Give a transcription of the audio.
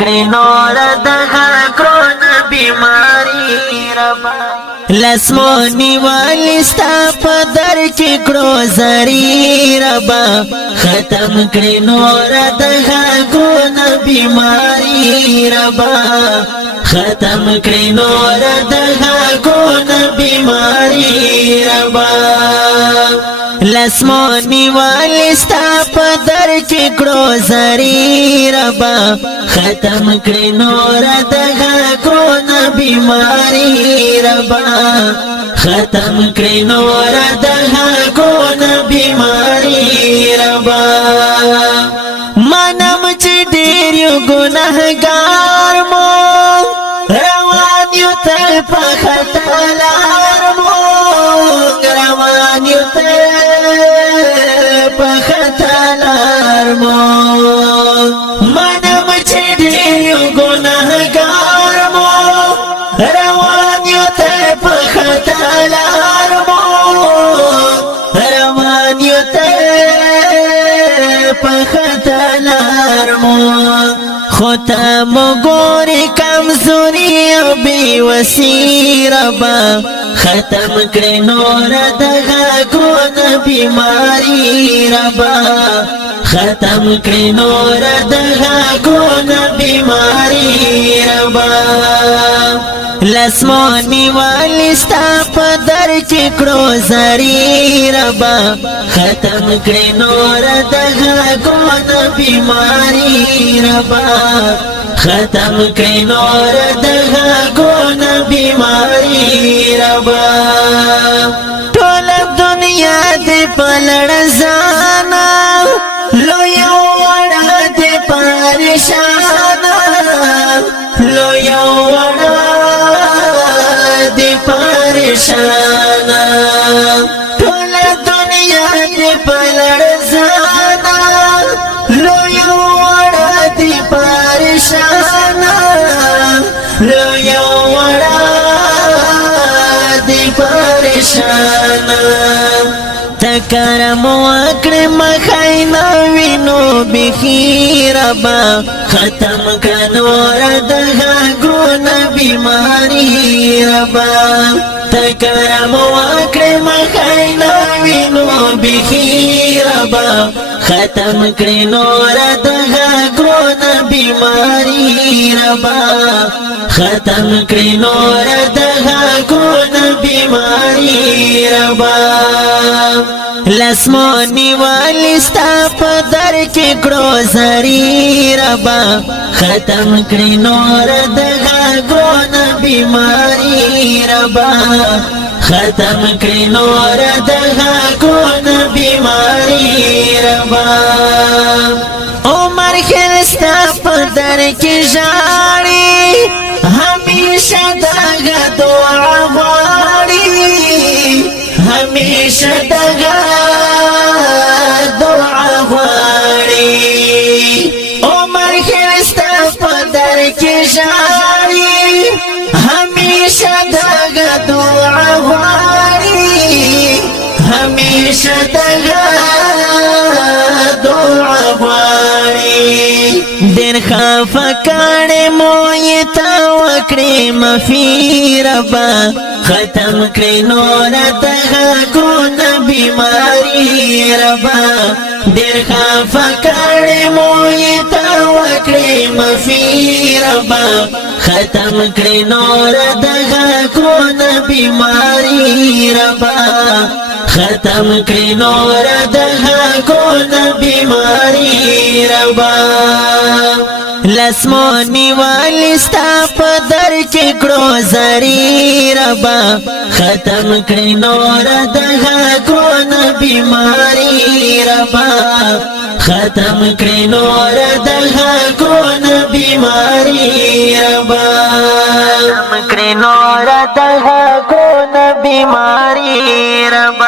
نور دغه کرونه بیماری ربا لسمونی والی ستا په در کې کړو زری ربا ختم کړي نور دغه کرونه بیماری ربا ختم کړي نور دغه کرونه بیماری ربا لسمونی والی ستا په در کې کړو زری ربا ختم کړي نور دغه کرونه بیماری ربا ختم کړي نور دغه کرونه بیماری ربا منم چې ډېر یو ګناهګار مو روان یو تل په خطا لار مو روان یو تل په خطا لار مو منم چې ډېر یو ګناهګار مو روان یو تل په خطا لار مو روان یو تل په خطا لار مو خطا مو ګوري کمزوري او بې وسي ربا ختم کړي نور دغه کرونه بیماری ربا ختم کړي نور دغه کرونه بیماری ربا لسمونی والی ستا په در کې کړو زری ربا ختم کړي نور دغه کرونه بیماری ربا ختم کړي نور دغه کرونه بیماری ربا ټول دنیا دې په لړزانا لوی وړه دې پریشان لوی وړه دې پریشان ټول دنیا دې په لړزانا لوی وړه دې پریشان لوی وړه دې پریشان تکرم وکړه مخاینا وینو بخی ربا ختم کنور دغه کرونه بیماری ربا تکرم وکړه مخاینا وینو بخی ربا ختم کړي نور دغه کرونه بیماری ربا ختم کړي نور دغه کرونه بیماری ربا لسمونی والی ستا په در کې کړو زری ربا ختم کړي نور دغه کرونه بیماری ربا ختم کړي نور دغه کرونه بیماری ربا عمر خستا په در کې ژاړي همیشه دغه دعا غواړي همیشه دغه دعا غواړي عمر خستا په در کې ژاړي همیشه دغه دعا غواړي همیشه دغه دعا غواړي ډېر خفه کړې مو یې تا وکړې معافي ربا ختم کړي نور دغه کرونه بیماری ربا ډېر خفه کړې مو یې تا وکړې معافي ربا ختم کړي نور دغه کرونه بیماری ربا ختم کړي نور دغه کرونه بیماری ربا لسمونی والی ستا په در کې کړو زری ربا ختم کړي نور دغه کرونه بیماری ربا ختم کړي نور دغه کرونه بیماری ربا ختم کړي نور دغه کرونه بیماری ربا